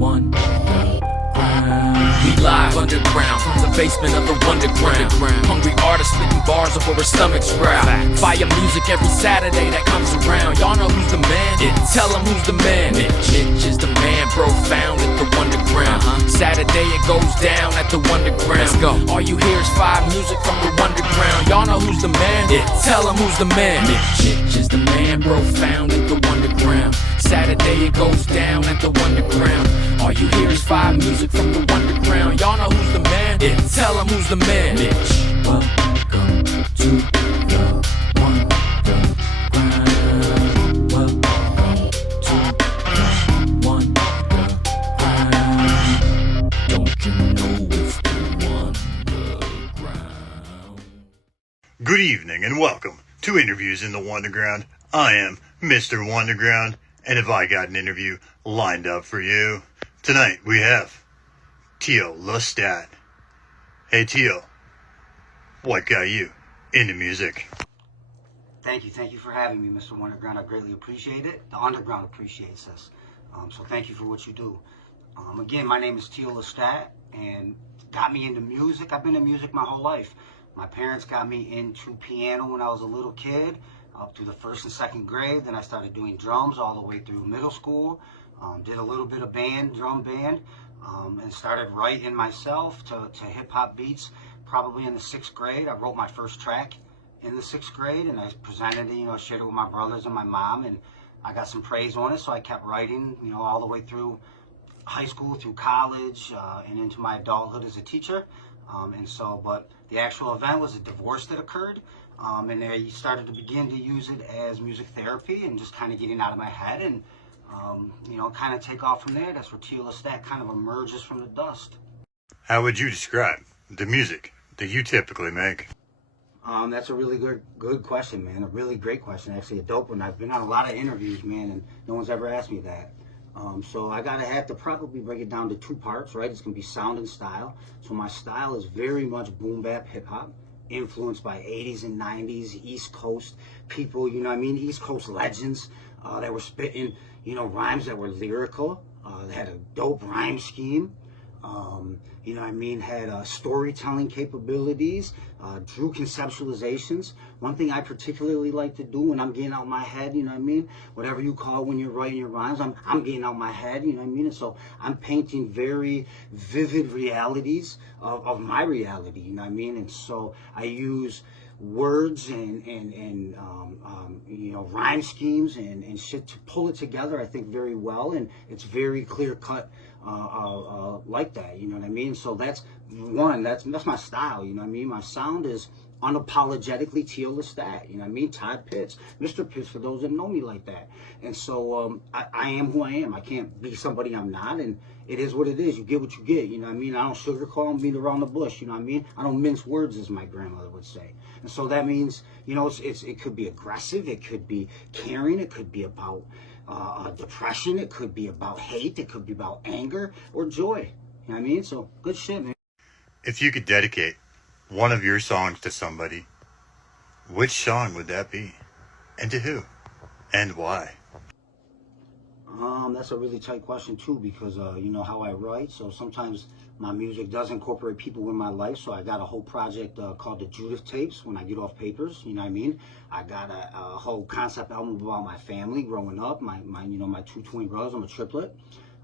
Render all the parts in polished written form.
Wunderground. We live underground from the basement of the Wunderground. Hungry artists spitting bars before our stomachs growl. Fire music every Saturday that comes around. Y'all know who's the man? Tell them who's the man. Mitch is the man, bro, found at the Wunderground. Saturday it goes down at the Wunderground. Let's go. All you hear is fire music from the Wunderground. Y'all know who's the man? Tell them who's the man. Mitch is the man, bro, found at the Wunderground. Saturday it goes down at the Wunderground. All you hear is fire music from the Wunderground. Y'all know who's the man? Tell them who's the man. Mitch, welcome to the Wunderground. Welcome to the Wunderground. Don't you know it's the Wunderground? Good evening and welcome to Interviews in the Wunderground. I am Mr. Wunderground, and have I got an interview lined up for you? Tonight we have Lestat. Hey Teal, what got you into music? Thank you for having me, Mr. Wunderground. I greatly appreciate it. The underground appreciates us. So thank you for what you do. Again, my name is Lestat, and got me into music. I've been in music my whole life. My parents got me into piano when I was a little kid, up through the first and second grade. Then I started doing drums all the way through middle school. Did a little bit of drum band, and started writing myself to hip-hop beats probably in the 6th grade. I wrote my first track in the 6th grade, and I presented it, shared it with my brothers and my mom, and I got some praise on it, so I kept writing, all the way through high school, through college, and into my adulthood as a teacher. But the actual event was a divorce that occurred, and I started to begin to use it as music therapy and just kind of getting out of my head and kind of take off from there. That's where Lestat kind of emerges from the dust. How would you describe the music that you typically make? That's a really good question, man. A really great question, actually, a dope one. I've been on a lot of interviews, man, and no one's ever asked me that. So I have to probably break it down to 2 parts, right? It's gonna be sound and style. So my style is very much boom bap hip hop, influenced by 80s and 90s East Coast people, East Coast legends that were spitting, rhymes that were lyrical. They had a dope rhyme scheme. Had storytelling capabilities, drew conceptualizations. One thing I particularly like to do when I'm getting out my head, whatever you call it when you're writing your rhymes, I'm getting out my head, and so I'm painting very vivid realities of my reality, and so I use words and rhyme schemes and shit to pull it together, I think, very well, and it's very clear cut like that, so that's my style, my sound is unapologetically Lestat, Todd Pitts, Mr. Pitts, for those that know me like that. And so I am who I am. I can't be somebody I'm not, and it is what it is. You get what you get, I don't sugarcoat and beat around the bush, I don't mince words, as my grandmother would say. And so that means, it could be aggressive, it could be caring, it could be about depression, it could be about hate, it could be about anger or joy. So good shit, man. If you could dedicate one of your songs to somebody, which song would that be? And to who? And why? That's a really tight question too, because how I write, so sometimes my music does incorporate people in my life. So I got a whole project called the Judith Tapes when I get off papers, I got a whole concept album about my family growing up, my 2 twin brothers. I'm a triplet.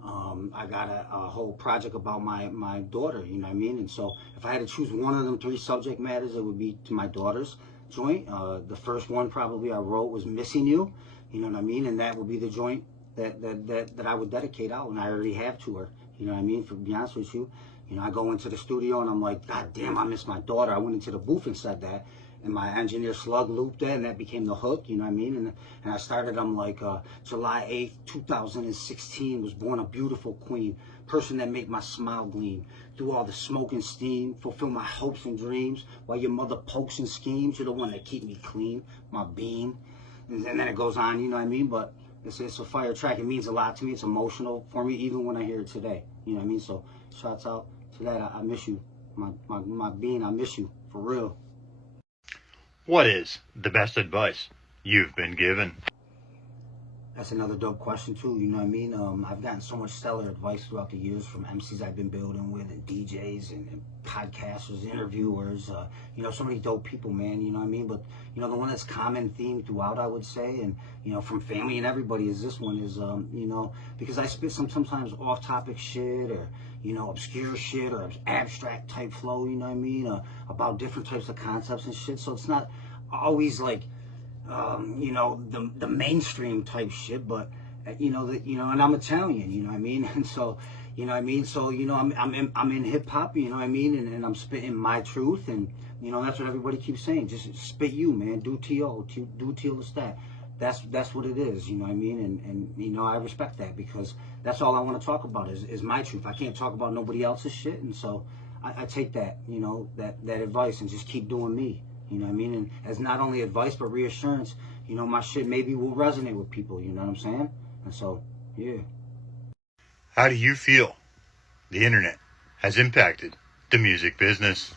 I got a whole project about my daughter, and so if I had to choose one of them 3 subject matters, it would be to my daughter's joint. The first one probably I wrote was Missing You, and that would be the joint that I would dedicate out, and I already have to her, for to be honest with you. I go into the studio and I'm like, God damn, I miss my daughter. I went into the booth and said that, and my engineer Slug looped that, and that became the hook, and I started, I'm like, July 8th, 2016, was born a beautiful queen, person that make my smile gleam, through all the smoke and steam, fulfill my hopes and dreams, while your mother pokes and schemes, you're the one that keep me clean, my being, and then it goes on, but it's a fire track. It means a lot to me. It's emotional for me, even when I hear it today. So shouts out to that. I miss you, my being. I miss you for real. What is the best advice you've been given? That's another dope question too, you know what I mean? I've gotten so much stellar advice throughout the years from MCs I've been building with, and DJs and podcasters, interviewers, you know, so many dope people, man, you know what I mean? But, you know, the one that's common theme throughout, I would say, and, you know, from family and everybody is this one is, you know, because I spit sometimes off-topic shit, or, you know, obscure shit, or abstract type flow, you know what I mean? About different types of concepts and shit, so it's not always like, you know, the mainstream type shit, but you know, and I'm Italian, you know what I mean, and so, you know what I mean, so, you know, I'm in hip hop, you know what I mean, and I'm spitting my truth, and you know, that's what everybody keeps saying, just spit you, man, do Lestat. That's what it is, you know what I mean, and you know, I respect that, because that's all I want to talk about is my truth. I can't talk about nobody else's shit, and so I take that, you know, that advice, and just keep doing me. You know what I mean? And as not only advice, but reassurance, you know, my shit maybe will resonate with people, you know what I'm saying? And so, yeah. How do you feel the internet has impacted the music business?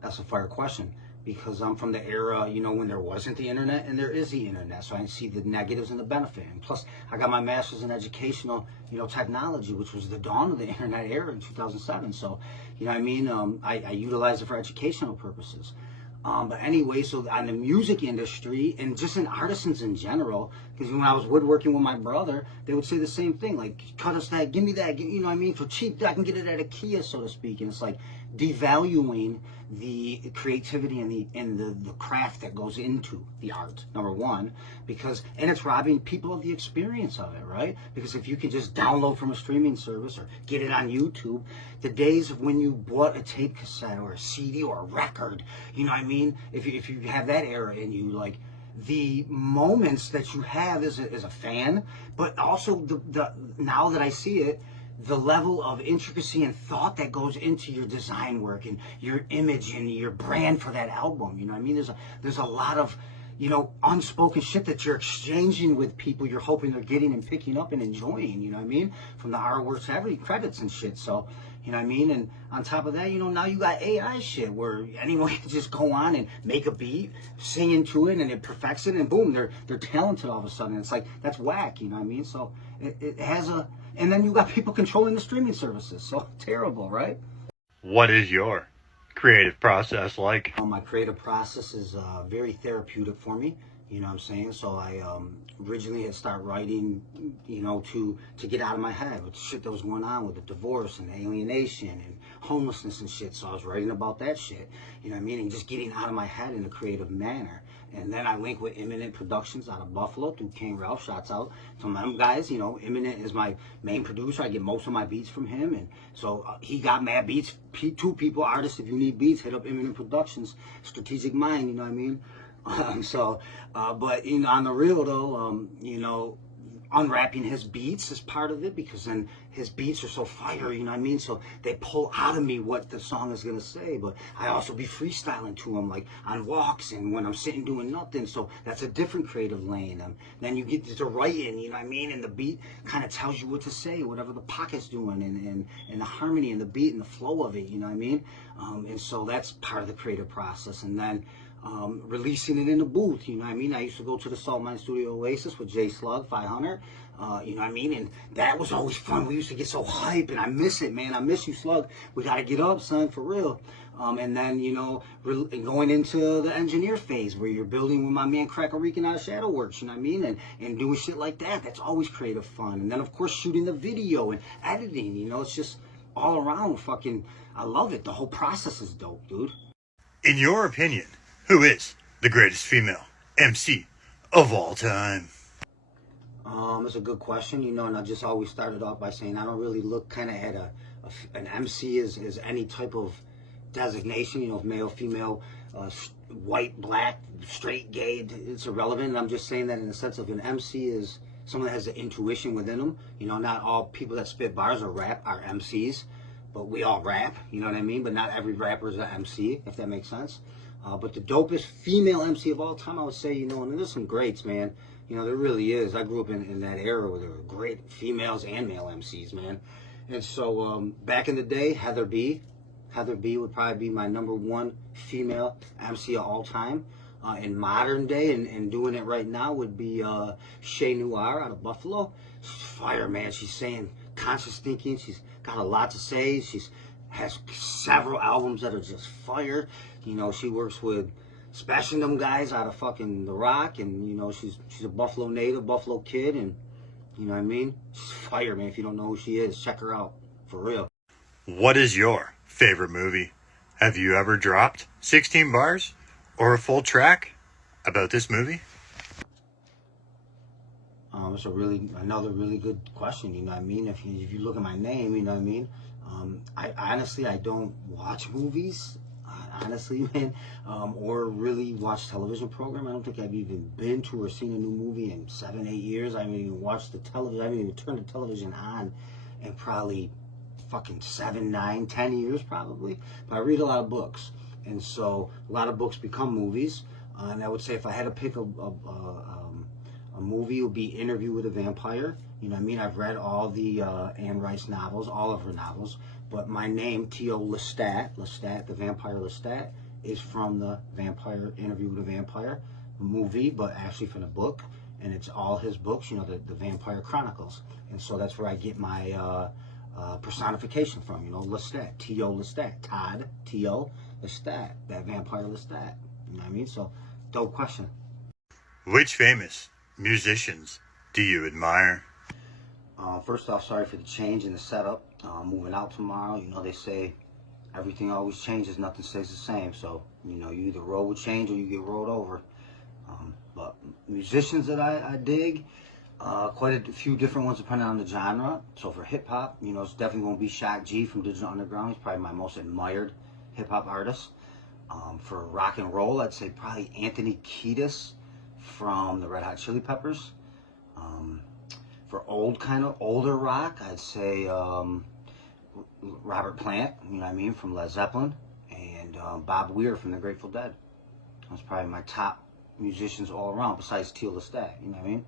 That's a fair question, because I'm from the era, you know, when there wasn't the internet, and there is the internet. So I see the negatives and the benefit. And plus, I got my master's in educational, you know, technology, which was the dawn of the internet era in 2007. So, you know what I mean? I utilize it for educational purposes. But anyway, so on the music industry and just in artisans in general, because when I was woodworking with my brother, they would say the same thing, like, cut us that, give me that, you know what I mean, for cheap, I can get it at IKEA, so to speak. And it's like devaluing the creativity and the craft that goes into the art, number one, because, and it's robbing people of the experience of it, right? Because if you can just download from a streaming service or get it on YouTube, the days of when you bought a tape cassette or a CD or a record, you know what I mean? If you have that era in you, like, the moments that you have as a fan, but also the now that I see it, the level of intricacy and thought that goes into your design work and your image and your brand for that album. You know what I mean? There's a lot of, you know, unspoken shit that you're exchanging with people you're hoping they're getting and picking up and enjoying, you know what I mean? From the artwork to every credits and shit. So, you know what I mean? And on top of that, you know, now you got AI shit where anyone can just go on and make a beat, sing into it, and it perfects it, and boom, they're talented all of a sudden. It's like, that's whack, you know what I mean? So it has a, and then you got people controlling the streaming services. So terrible, right? What is your creative process like? My creative process is very therapeutic for me. You know what I'm saying? So I originally had started writing, you know, to get out of my head with the shit that was going on with the divorce and alienation and homelessness and shit. So I was writing about that shit, you know what I mean? And just getting out of my head in a creative manner. And then I link with Imminent Productions out of Buffalo through King Ralph. Shouts out to them guys. You know, Imminent is my main producer. I get most of my beats from him. And so he got mad beats. Two people, artists, if you need beats, hit up Imminent Productions. Strategic Mind, you know what I mean? But you know, on the real though, you know, unwrapping his beats is part of it, because then his beats are so fire, you know what I mean? So they pull out of me what the song is gonna say, but I also be freestyling to him, like on walks and when I'm sitting doing nothing. So that's a different creative lane. Then you get to writing, you know what I mean? And the beat kind of tells you what to say, whatever the pocket's doing, and the harmony and the beat and the flow of it, you know what I mean? And so that's part of the creative process. And then releasing it in the booth, you know what I mean? I used to go to the Salt Mine Studio Oasis with J Slug 500, you know what I mean? And that was always fun. We used to get so hype, and I miss it, man. I miss you, Slug. We got to get up, son, for real. And then, you know, going into the engineer phase where you're building with my man Cracker Rican out of Shadow Works, you know what I mean? And doing shit like that. That's always creative fun. And then, of course, shooting the video and editing, you know, it's just all around fucking, I love it. The whole process is dope, dude. In your opinion, who is the greatest female MC of all time? It's a good question, you know, and I just always started off by saying I don't really look kind of at an MC as any type of designation, you know, male, female, white, black, straight, gay, it's irrelevant. And I'm just saying that in the sense of an MC is someone that has the intuition within them. You know, not all people that spit bars or rap are MCs, but we all rap, you know what I mean? But not every rapper is an MC, if that makes sense. But the dopest female MC of all time, I would say, you know, and there's some greats, man. You know, there really is. I grew up in that era where there were great females and male MCs, man. And so back in the day, Heather B would probably be my #1 female MC of all time. in modern day and doing it right now would be Shay Noir out of Buffalo. She's fire, man. She's saying conscious thinking. She's got a lot to say. She's has several albums that are just fire. You know, she works with smashing them guys out of fucking The Rock, and you know, she's a Buffalo native, Buffalo kid, and you know what I mean? She's fire, man. If you don't know who she is, check her out. For real. What is your favorite movie? Have you ever dropped 16 bars or a full track about this movie? It's another really good question. You know what I mean? If you look at my name, you know what I mean. I honestly don't watch movies. Honestly, man, or really watch television program. I don't think I've even been to or seen a new movie in 7, 8 years. I haven't even watched the television. I haven't even turned the television on in probably fucking 7, 9, 10 years probably. But I read a lot of books, and so a lot of books become movies. And I would say if I had to pick a movie, it would be Interview with a Vampire. You know what I mean? I've read all the Anne Rice novels, all of her novels. But my name, T.O. Lestat, the vampire Lestat, is from the Vampire Interview with a Vampire movie, but actually from the book. And it's all his books, you know, the Vampire Chronicles. And so that's where I get my personification from, you know, Lestat, T.O. Lestat, Todd, T.O. Lestat, that vampire Lestat. You know what I mean? So, dope question. Which famous musicians do you admire? First off, sorry for the change in the setup. Moving out tomorrow, you know, they say everything always changes, nothing stays the same. So, you know, you either roll with change or you get rolled over. But musicians that I dig, quite a few different ones depending on the genre. So for hip hop, you know, it's definitely going to be Shock G from Digital Underground. He's probably my most admired hip hop artist. For rock and roll, I'd say probably Anthony Kiedis from the Red Hot Chili Peppers. For older rock, I'd say Robert Plant, you know what I mean, from Led Zeppelin, and Bob Weir from the Grateful Dead. That's probably my top musicians all around, besides T.O. Lestat, you know what I mean?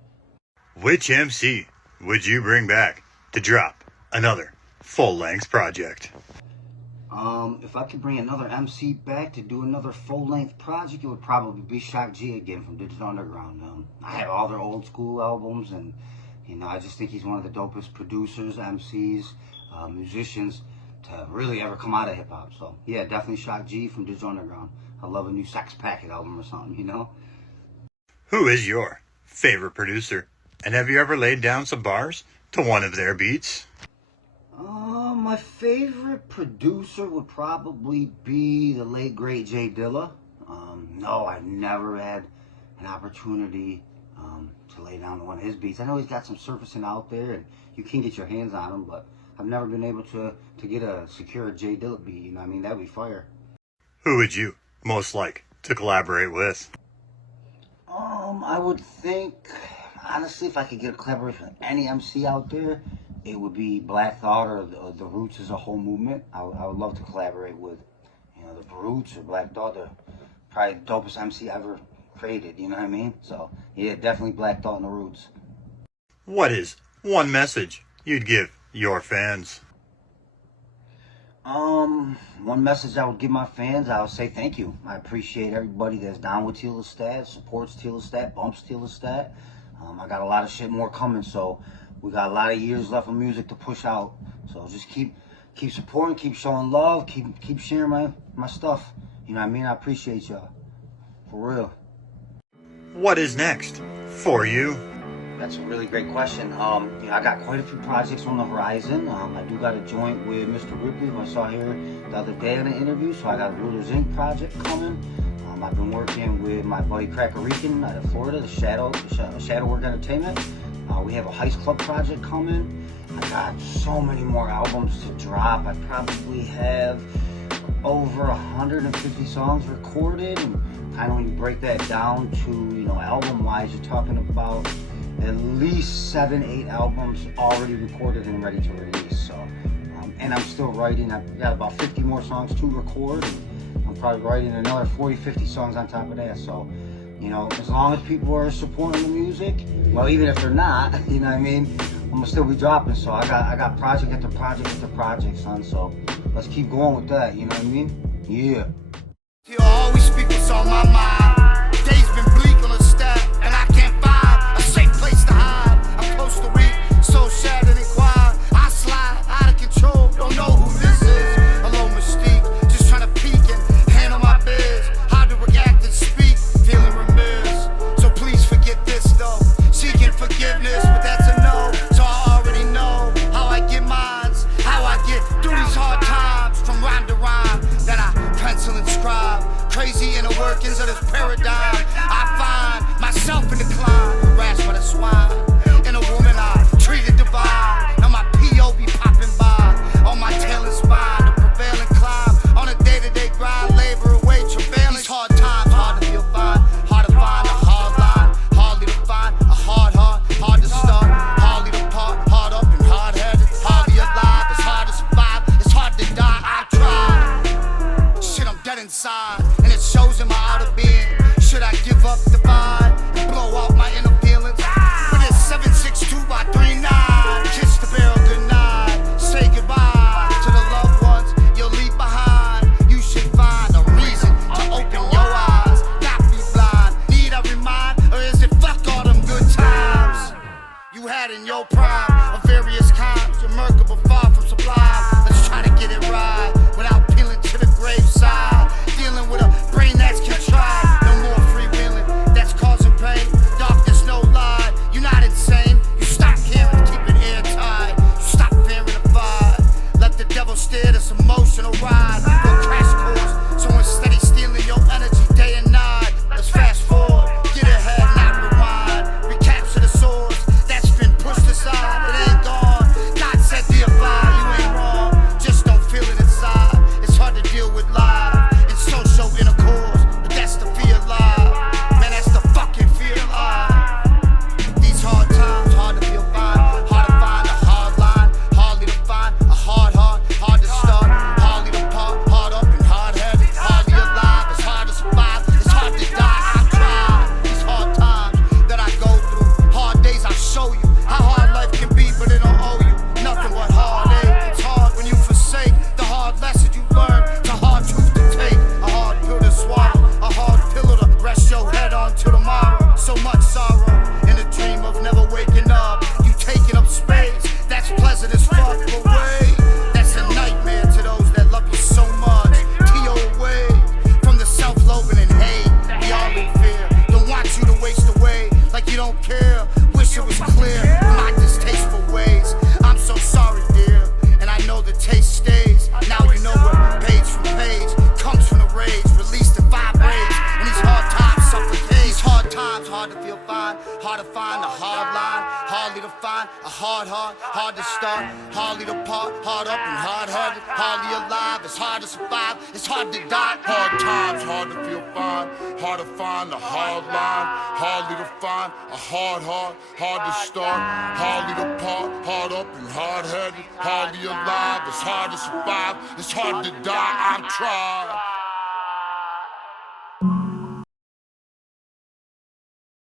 Which MC would you bring back to drop another full-length project? If I could bring another MC back to do another full-length project, it would probably be Shock G again from Digital Underground. I have all their old school albums, and you know, I just think he's one of the dopest producers, MCs, musicians to really ever come out of hip hop. So yeah, definitely Shock G from Digital Underground. I love a new Sax Packet album or something, you know? Who is your favorite producer? And have you ever laid down some bars to one of their beats? My favorite producer would probably be the late great Jay Dilla. No, I've never had an opportunity to lay down one of his beats. I know he's got some surfacing out there and you can get your hands on them, but I've never been able to get a secure Jay Dilla beat, you know what I mean? That'd be fire. Who would you most like to collaborate with? I would think, honestly, if I could get a collaboration with any MC out there, it would be Black Thought or the Roots as a whole movement. I would love to collaborate with, you know, the Roots or Black Thought, the probably the dopest MC ever created, you know what I mean? So, yeah, definitely Black Thought and the Roots. What is one message you'd give your fans? One message I would give my fans, I would say thank you. I appreciate everybody that's down with T.O. Lestat, supports T.O. Lestat, bumps T.O. Lestat. I got a lot of shit more coming, so we got a lot of years left of music to push out. So just keep supporting, keep showing love, keep sharing my stuff. You know what I mean? I appreciate y'all. For real. What is next for you? That's a really great question. You know, I got quite a few projects on the horizon. I do got a joint with Mr. Ripley, who I saw here the other day in an interview. So I got a Rulers Inc. project coming. I've been working with my buddy Cracker Rican out of Florida, the Shadow Work Entertainment. We have a Heist Club project coming. I got so many more albums to drop. I probably have over 150 songs recorded, and kind of when you break that down to, you know, album-wise, you're talking about at least 7, 8 albums already recorded and ready to release. So, and I'm still writing. I've got about 50 more songs to record. And I'm probably writing another 40, 50 songs on top of that. So, you know, as long as people are supporting the music, well, even if they're not, you know what I mean, I'm gonna still be dropping. So I got project after project after project, son. So let's keep going with that. You know what I mean? Yeah. You always speak what's on my mind. your prime of various kinds. Remarkable, far from sublime. Let's try to get it right without peeling to the graveside. Dealing with a brain that's contrived. No more freewheeling, that's causing pain. Darkness, no lie. You're not insane. You stop caring, keep it airtight. You stop fearing the fire. Let the devil steer this emotional ride. No crash course, so instead he's stealing your energy day and night. Let's fast forward, get ahead, not rewind. Recapture the source that's been pushed aside. It ain't gone. God said deify, you ain't wrong. Just don't feel it inside. It's hard to deal with life and social intercourse, but that's the fear life. Man, that's the fucking fear life. These hard times, hard to feel fine. Hard to find a hard line, hardly to find a hard heart. Hard to start, hardly to part. Hard up and hard headed, hardly alive. It's hard to survive, it's hard to die. I've tried these hard times that I go through. Hard days, I'll show you how hard life can be, but it don't owe you nothing but heartache. It's hard when you forsake the hard lessons you learn. It's a hard truth to take, a hard pill to swallow, a hard pillow to rest your head on till tomorrow. So much sorrow in a dream of never waking up. You taking up space, that's pleasant as fuck, but wait, that's a nightmare to those that love you so much. T.O. away from the self-loathing and hate. We all in fear, don't want you to waste away like you don't care. Wish it was clear, my distasteful ways. I'm so sorry, dear, and I know the taste stays. Now you know where page from page comes from the rage, released in 5 rage. And these hard times suffocate. These hard times, hard to feel fine, hard to find a hard line, hardly to find a hard heart, hard to start, hardly to part, hard up and hard headed, hardly alive. It's hard to survive, it's hard to die. Hard times, hard to feel fine, hard to find a hard line, hardly to find a hard heart, hard to start, hardly to part, hard up and hard headed, hardly alive. It's hard to survive, it's hard to die. I've tried.